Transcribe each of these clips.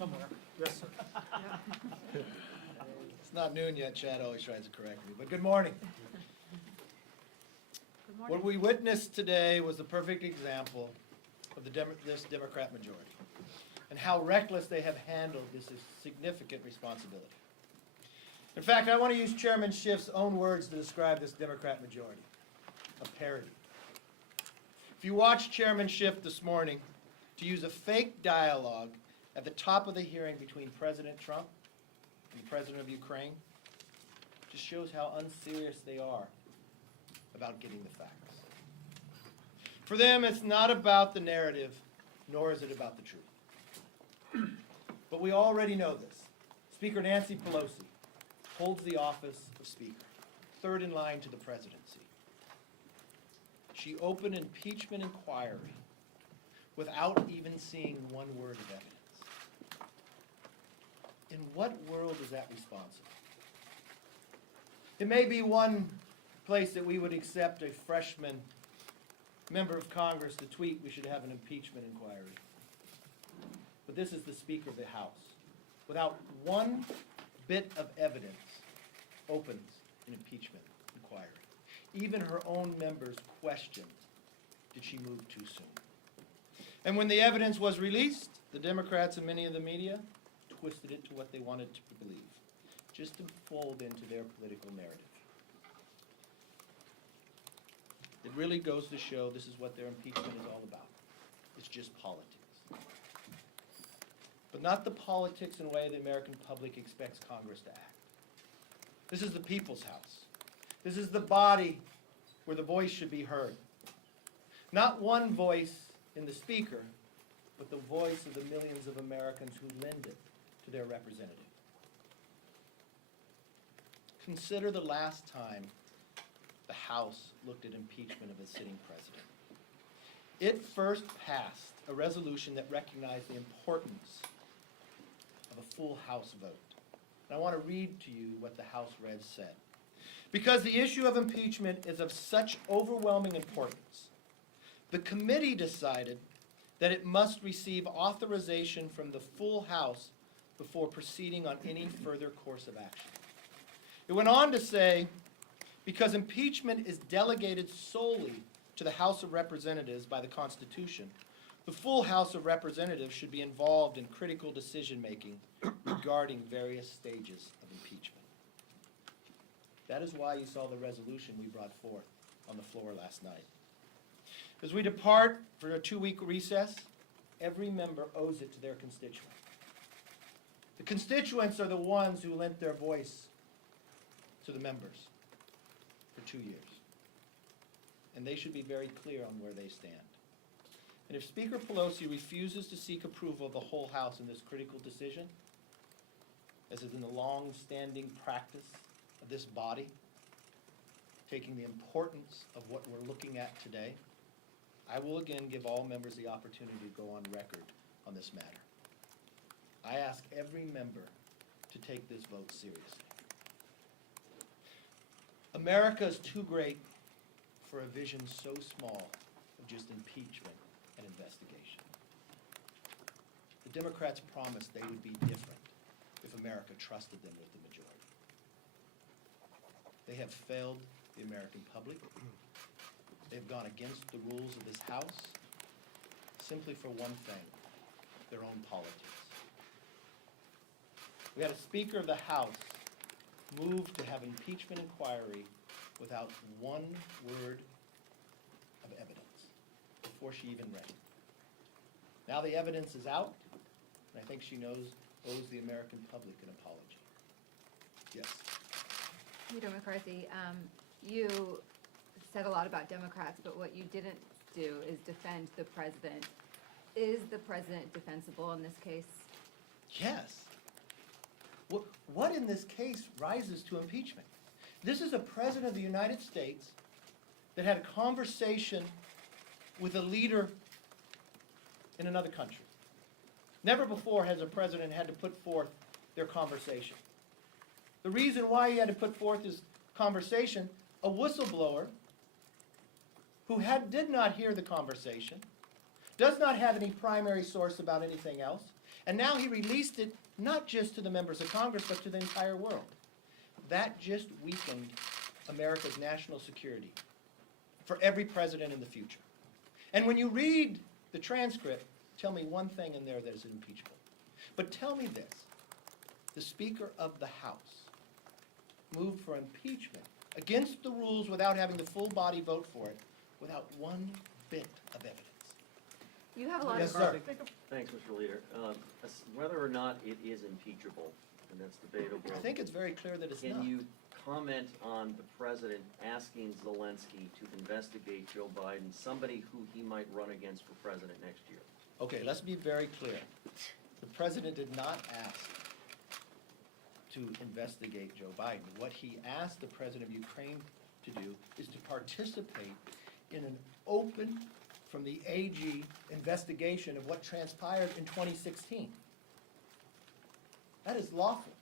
somewhere. Yes, sir. It's not noon yet. Chad always tries to correct me, but good morning. Good morning. What we witnessed today was the perfect example of this Democrat majority and how reckless they have handled this significant responsibility. In fact, I want to use Chairman Schiff's own words to describe this Democrat majority: a parody. If you watched Chairman Schiff this morning to use a fake dialogue at the top of the hearing between President Trump and the President of Ukraine, just shows how unserious they are about getting the facts. For them, it's not about the narrative, nor is it about the truth. But we already know this. Speaker Nancy Pelosi holds the office of Speaker, third in line to the presidency. She opened impeachment inquiry without even seeing one word of evidence. In what world is that responsible? It may be one place that we would accept a freshman member of Congress to tweet we should have an impeachment inquiry. But this is the Speaker of the House. Without one bit of evidence, opens an impeachment inquiry. Even her own members questioned, did she move too soon? And when the evidence was released, the Democrats and many of the media twisted it to what they wanted to believe, just to fold into their political narrative. It really goes to show this is what their impeachment is all about. It's just politics. But not the politics in a way the American public expects Congress to act. This is the people's house. This is the body where the voice should be heard. Not one voice in the Speaker, but the voice of the millions of Americans who lend it to their representative. Consider the last time the House looked at impeachment of a sitting president. It first passed a resolution that recognized the importance of a full House vote. And I want to read to you what the House Revs said. Because the issue of impeachment is of such overwhelming importance, the committee decided that it must receive authorization from the full House before proceeding on any further course of action. It went on to say, because impeachment is delegated solely to the House of Representatives by the Constitution, the full House of Representatives should be involved in critical decision-making regarding various stages of impeachment. That is why you saw the resolution we brought forth on the floor last night. As we depart for a 2-week recess, every member owes it to their constituents. The constituents are the ones who lent their voice to the members for 2 years. And they should be very clear on where they stand. And if Speaker Pelosi refuses to seek approval of the whole House in this critical decision, as is in the long-standing practice of this body, taking the importance of what we're looking at today, I will again give all members the opportunity to go on record on this matter. I ask every member to take this vote seriously. America is too great for a vision so small of just impeachment and investigation. The Democrats promised they would be different if America trusted them with the majority. They have failed the American public. They've gone against the rules of this House simply for one thing: their own politics. We had a Speaker of the House move to have impeachment inquiry without one word of evidence before she even read it. Now the evidence is out, and I think she owes the American public an apology. Yes. Leader McCarthy, you said a lot about Democrats, but what you didn't do is defend the president. Is the president defensible in this case? Yes. What in this case rises to impeachment? This is a president of the United States that had a conversation with a leader in another country. Never before has a president had to put forth their conversation. The reason why he had to put forth his conversation, a whistleblower who did not hear the conversation, does not have any primary source about anything else, And now he released it not just to the members of Congress, but to the entire world. That just weakened America's national security for every president in the future. And when you read the transcript, tell me one thing in there that is impeachable. But tell me this, the Speaker of the House moved for impeachment against the rules without having the full body vote for it, without one bit of evidence. You have a lot Yes, of. sir. Thanks, Mr. Leader. Whether or not it is impeachable, and that's debatable. I think it's very clear that it's not. Can you comment on the president asking Zelensky to investigate Joe Biden, somebody who he might run against for president next year? Okay, let's be very clear. The president did not ask to investigate Joe Biden. What he asked the president of Ukraine to do is to participate in an open, from the AG, investigation of what transpired in 2016. That is lawful.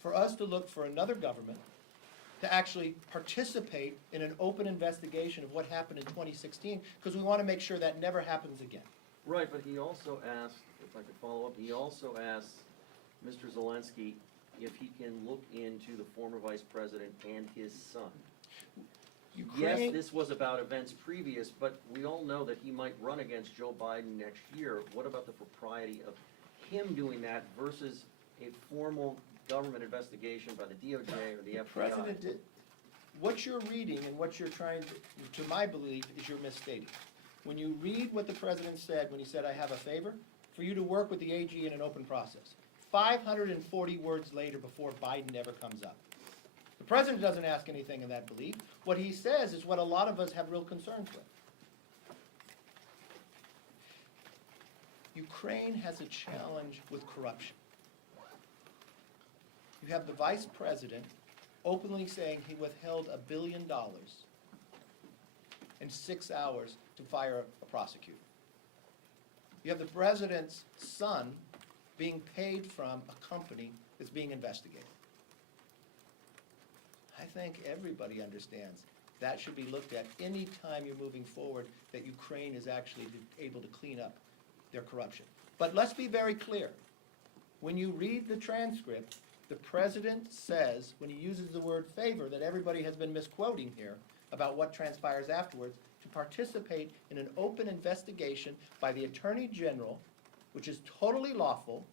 For us to look for another government to actually participate in an open investigation of what happened in 2016, because we want to make sure that never happens again. Right, but he also asked, if I could follow up, he also asked Mr. Zelensky if he can look into the former vice president and his son. Yes, Ukraine, this was about events previous, but we all know that he might run against Joe Biden next year. What about the propriety of him doing that versus a formal government investigation by the DOJ or the FBI? President did, what you're reading and what you're trying to my belief, is you're misstating. When you read what the president said, when he said, "I have a favor," for you to work with the AG in an open process. 540 words later before Biden ever comes up. The president doesn't ask anything in that belief. What he says is what a lot of us have real concerns with. Ukraine has a challenge with corruption. You have the vice president openly saying he withheld $1 billion in 6 hours to fire a prosecutor. You have the president's son being paid from a company that's being investigated. I think everybody understands that should be looked at any time you're moving forward, that Ukraine is actually able to clean up their corruption. But let's be very clear. When you read the transcript, the president says, when he uses the word favor, that everybody has been misquoting here about what transpires afterwards, to participate in an open investigation by the Attorney General, which is totally lawful,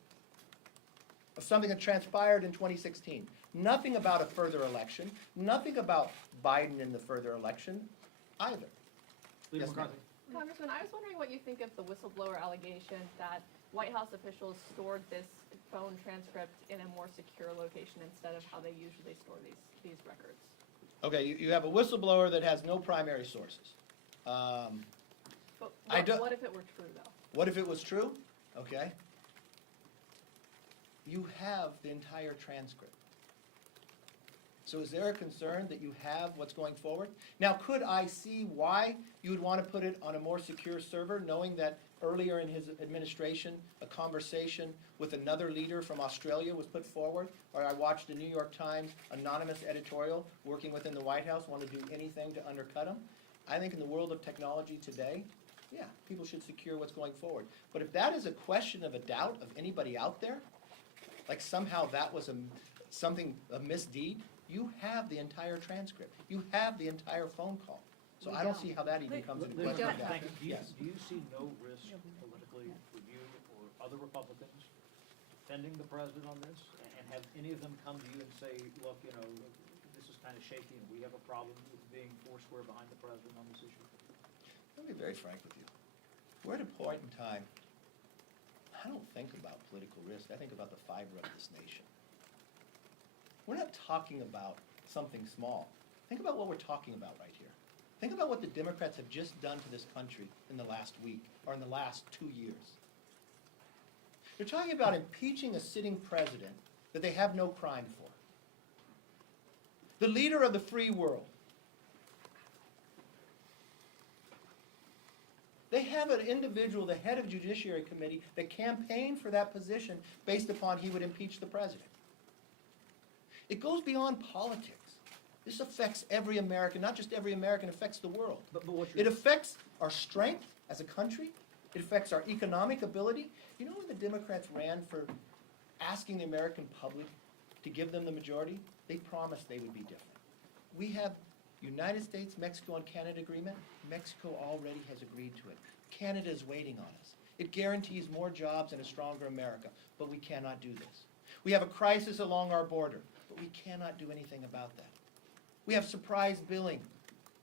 of something that transpired in 2016. Nothing about a further election, nothing about Biden in the further election either. Leader Yes, ma'am. McCarthy. Congressman, I was wondering what you think of the whistleblower allegation that White House officials stored this phone transcript in a more secure location instead of how they usually store these records. Okay, you have a whistleblower that has no primary sources. But I don't- what if it were true, though? What if it was true? Okay. You have the entire transcript. So is there a concern that you have what's going forward? Now, could I see why you would want to put it on a more secure server, knowing that earlier in his administration, a conversation with another leader from Australia was put forward? Or I watched a New York Times anonymous editorial working within the White House want to do anything to undercut him? I think in the world of technology today, yeah, people should secure what's going forward. But if that is a question of a doubt of anybody out there, like somehow that was a misdeed, you have the entire transcript. You have the entire phone call. So I don't see how that even comes into Leader question. McCarthy, thank you. Yes. Do you see no risk politically for you or other Republicans defending the president on this? And have any of them come to you and say, look, you know, this is kind of shaky and we have a problem with being foursquare behind the president on this issue? Let me be very frank with you. We're at a point in time, I don't think about political risk. I think about the fiber of this nation. We're not talking about something small. Think about what we're talking about right here. Think about what the Democrats have just done to this country in the last week or in the last 2 years. They're talking about impeaching a sitting president that they have no crime for. The leader of the free world. They have an individual, the head of Judiciary Committee, that campaigned for that position based upon he would impeach the president. It goes beyond politics. This affects every American, not just every American, it affects the world. But what It affects our strength as a country. It affects our economic ability. You know when the Democrats ran for asking the American public to give them the majority? They promised they would be different. We have United States, Mexico, and Canada agreement. Mexico already has agreed to it. Canada is waiting on us. It guarantees more jobs and a stronger America, but we cannot do this. We have a crisis along our border, but we cannot do anything about that. We have surprise billing,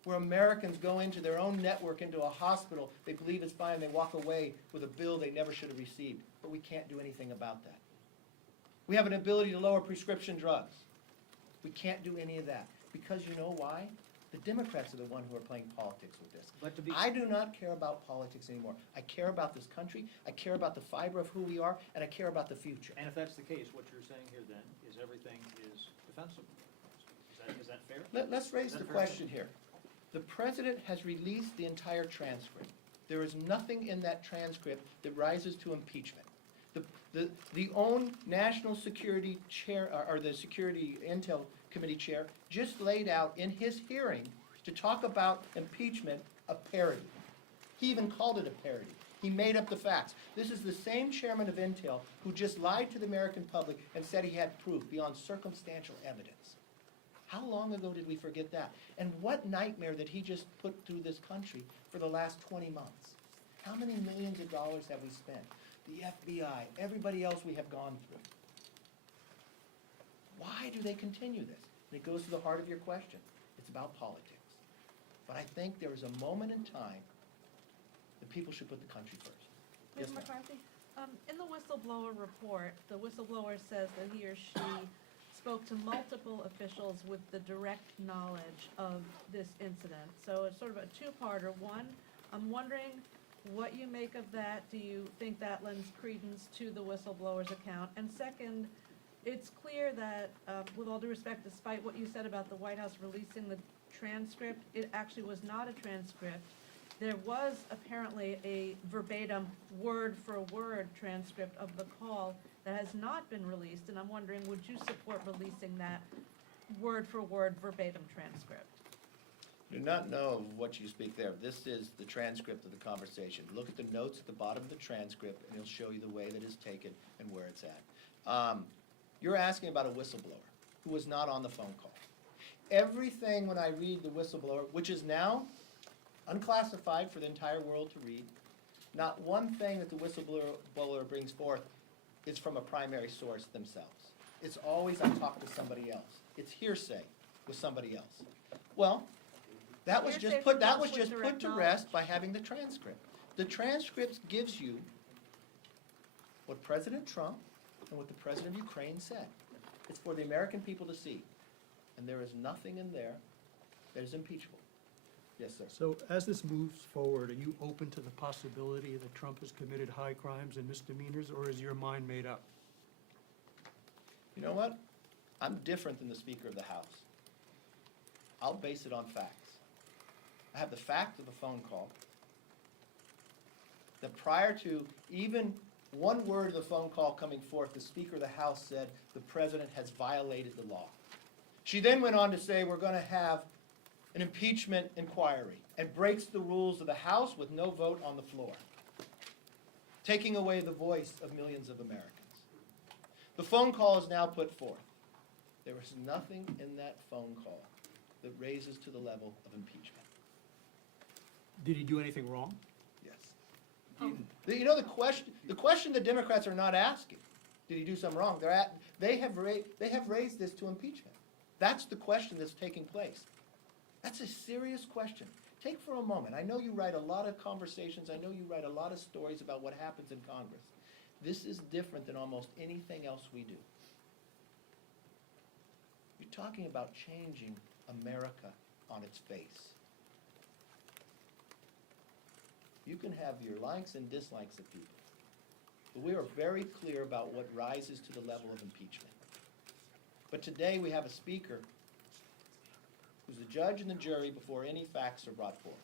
where Americans go into their own network, into a hospital, they believe it's fine, they walk away with a bill they never should have received, but we can't do anything about that. We have an ability to lower prescription drugs. We can't do any of that, because you know why? The Democrats are the one who are playing politics with this. But to be, I do not care about politics anymore. I care about this country, I care about the fiber of who we are, and I care about the future. and if that's the case, what you're saying here then is everything is defensible. Is that fair? Let's raise the Is that fair? question here. The president has released the entire transcript. There is nothing in that transcript that rises to impeachment. The own National Security Chair, or the Security Intel Committee Chair, just laid out in his hearing to talk about impeachment a parody. He even called it a parody. He made up the facts. This is the same chairman of Intel who just lied to the American public and said he had proof beyond circumstantial evidence. How long ago did we forget that? And what nightmare that he just put through this country for the last 20 months? How many millions of dollars have we spent? The FBI, everybody else we have gone through. Why do they continue this? And it goes to the heart of your question. It's about politics. But I think there is a moment in time that people should put the country first. Yes, Ms. ma'am. McCarthy, in the whistleblower report, the whistleblower says that he or she spoke to multiple officials with the direct knowledge of this incident. So it's sort of a two-parter. One, I'm wondering what you make of that. Do you think that lends credence to the whistleblower's account? And second, it's clear that, with all due respect, despite what you said about the White House releasing the transcript, it actually was not a transcript. There was apparently a verbatim, word-for-word transcript of the call that has not been released, and I'm wondering, would you support releasing that word-for-word verbatim transcript? Do not know of what you speak there. This is the transcript of the conversation. Look at the notes at the bottom of the transcript, and it'll show you the way that it's taken and where it's at. You're asking about a whistleblower who was not on the phone call. Everything when I read the whistleblower, which is now unclassified for the entire world to read, not one thing that the whistleblower brings forth is from a primary source themselves. It's always, I talked to somebody else. It's hearsay with somebody else. Well, that was just Hearsay put, from that those was with just put direct to rest by having the transcript. The transcript gives you what President Trump and what the President of Ukraine said. It's for the American people to see. And there is nothing in there that is impeachable. Yes, sir. So as this moves forward, are you open to the possibility that Trump has committed high crimes and misdemeanors, or is your mind made up? You know what? I'm different than the Speaker of the House. I'll base it on facts. I have the fact of the phone call, that prior to even one word of the phone call coming forth, the Speaker of the House said the President has violated the law. She then went on to say we're going to have an impeachment inquiry and breaks the rules of the House with no vote on the floor, taking away the voice of millions of Americans. The phone call is now put forth. There is nothing in that phone call that raises to the level of impeachment. Did he do anything wrong? Yes. You know, the question the Democrats are not asking, did he do something wrong? They have raised this to impeachment. That's the question that's taking place. That's a serious question. Take for a moment. I know you write a lot of conversations. I know you write a lot of stories about what happens in Congress. This is different than almost anything else we do. You're talking about changing America on its face. You can have your likes and dislikes of people, but we are very clear about what rises to the level of impeachment. But today we have a speaker who's the judge and the jury before any facts are brought forth.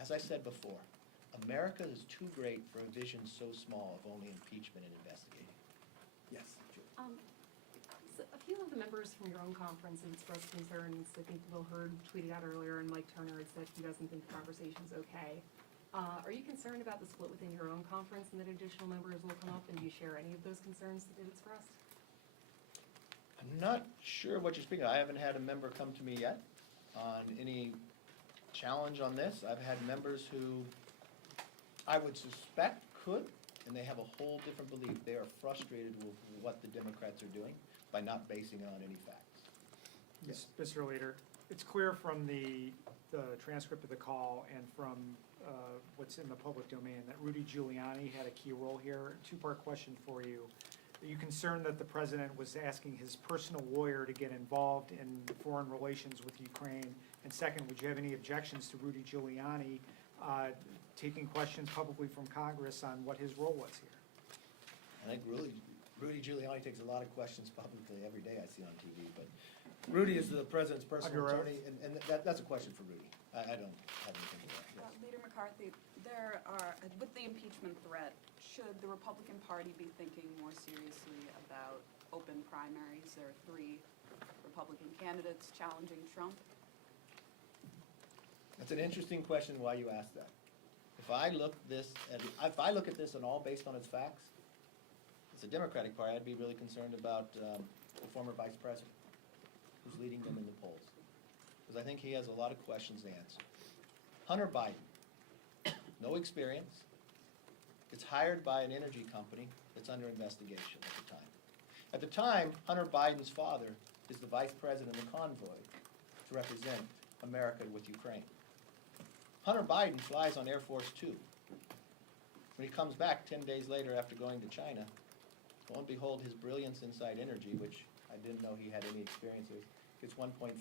As I said before, America is too great for a vision so small of only impeachment and investigating. Yes, Julie. A few of the members from your own conference have expressed concerns. I think Will Hurd tweeted out earlier, and Mike Turner had said he doesn't think the conversation's okay. Are you concerned about the split within your own conference and that additional members will come up, and do you share any of those concerns that they've expressed? I'm not sure what you're speaking of. I haven't had a member come to me yet on any challenge on this. I've had members who I would suspect could, and they have a whole different belief. They are frustrated with what the Democrats are doing by not basing it on any facts. Mr. Leader, it's clear from the transcript of the call and from what's in the public domain that Rudy Giuliani had a key role here. Two-part question for you. Are you concerned that the president was asking his personal lawyer to get involved in foreign relations with Ukraine? And second, would you have any objections to Rudy Giuliani taking questions publicly from Congress on what his role was here? I think Rudy Giuliani takes a lot of questions publicly every day I see on TV, but Rudy is the president's personal Under oath. attorney, and that's a question for Rudy. I don't have anything to that. Leader McCarthy, with the impeachment threat, should the Republican Party be thinking more seriously about open primaries? There are 3 Republican candidates challenging Trump. That's an interesting question why you ask that. If I look at this and all based on its facts, as a Democratic Party, I'd be really concerned about the former vice president who's leading them in the polls. Because I think he has a lot of questions to answer. Hunter Biden, no experience, gets hired by an energy company that's under investigation at the time. At the time, Hunter Biden's father is the vice president of the convoy to represent America with Ukraine. Hunter Biden flies on Air Force 2. When he comes back 10 days later after going to China, lo and behold, his brilliance inside energy, which I didn't know he had any experience with, gets $1.5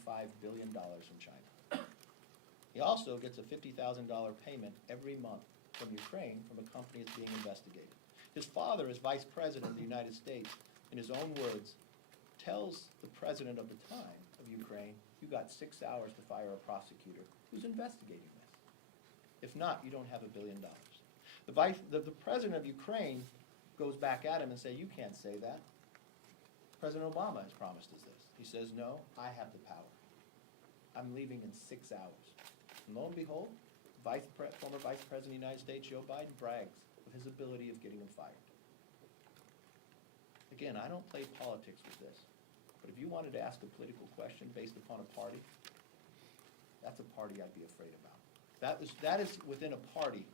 billion from China. He also gets a $50,000 payment every month from Ukraine from a company that's being investigated. His father, as vice president of the United States, in his own words, tells the president of the time of Ukraine, you got 6 hours to fire a prosecutor who's investigating this. If not, you don't have $1 billion. The president of Ukraine goes back at him and says, you can't say that. President Obama has promised us this. He says, no, I have the power. I'm leaving in 6 hours. And lo and behold, former Vice President of the United States, Joe Biden, brags of his ability of getting him fired. Again, I don't play politics with this, but if you wanted to ask a political question based upon a party, that's a party I'd be afraid about. That is within a party.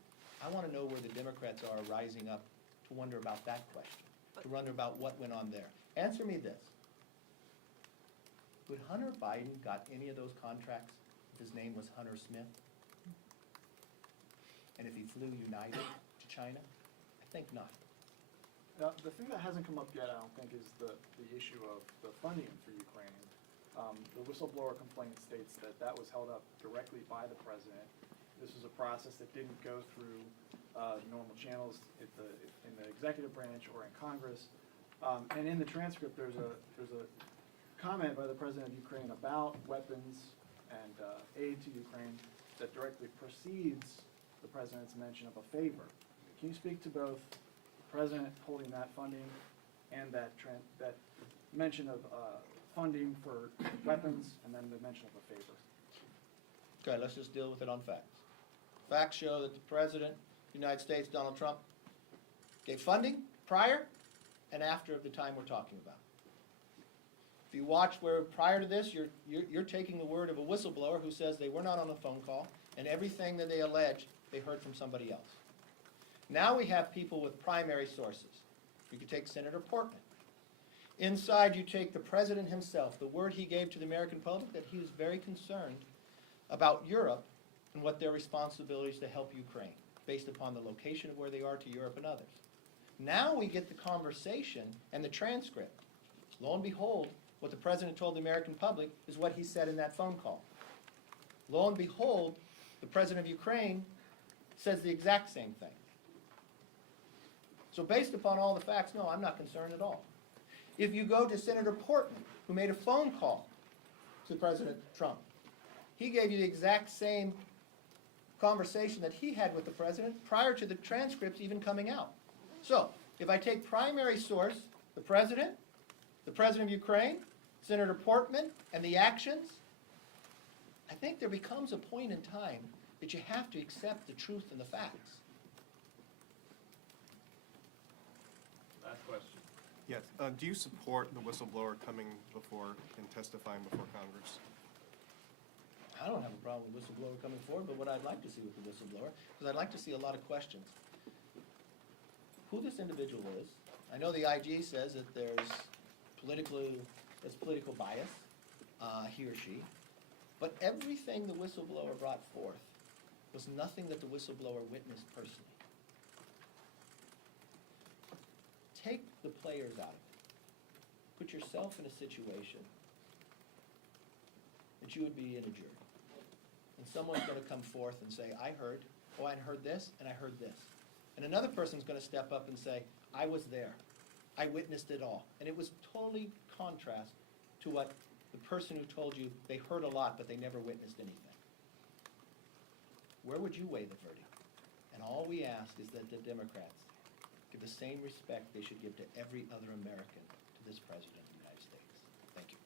I want to know where the Democrats are rising up to wonder about that question, to wonder about what went on there. Answer me this. Would Hunter Biden got any of those contracts if his name was Hunter Smith? And if he flew United to China? I think not. Now, the thing that hasn't come up yet, I don't think, is the issue of the funding for Ukraine. The whistleblower complaint states that was held up directly by the president. This was a process that didn't go through normal channels in the executive branch or in Congress. And in the transcript, there's a comment by the president of Ukraine about weapons and aid to Ukraine that directly precedes the president's mention of a favor. Can you speak to both the president holding that funding and that mention of funding for weapons and then the mention of a favor? Okay, let's just deal with it on facts. Facts show that the President of the United States, Donald Trump, gave funding prior and after of the time we're talking about. If you watch where prior to this, you're taking the word of a whistleblower who says they were not on a phone call, and everything that they allege, they heard from somebody else. Now we have people with primary sources. You could take Senator Portman. Inside, you take the president himself, the word he gave to the American public that he was very concerned about Europe and what their responsibilities to help Ukraine, based upon the location of where they are to Europe and others. Now we get the conversation and the transcript. Lo and behold, what the president told the American public is what he said in that phone call. Lo and behold, the president of Ukraine says the exact same thing. So based upon all the facts, no, I'm not concerned at all. If you go to Senator Portman, who made a phone call to President Trump, he gave you the exact same conversation that he had with the president prior to the transcripts even coming out. So, if I take primary source, the president, the president of Ukraine, Senator Portman, and the actions, I think there becomes a point in time that you have to accept the truth and the facts. Last question. Yes, do you support the whistleblower coming before and testifying before Congress? I don't have a problem with whistleblower coming forward, but what I'd like to see with the whistleblower, because I'd like to see a lot of questions. Who this individual is. I know the IG says that there's political bias, he or she. But everything the whistleblower brought forth was nothing that the whistleblower witnessed personally. Take the players out of it. Put yourself in a situation that you would be in a jury. And someone's going to come forth and say, I heard this, and I heard this. And another person's going to step up and say, I was there. I witnessed it all. And it was totally contrast to what the person who told you they heard a lot, but they never witnessed anything. Where would you weigh the verdict? And all we ask is that the Democrats give the same respect they should give to every other American to this President of the United States. Thank you.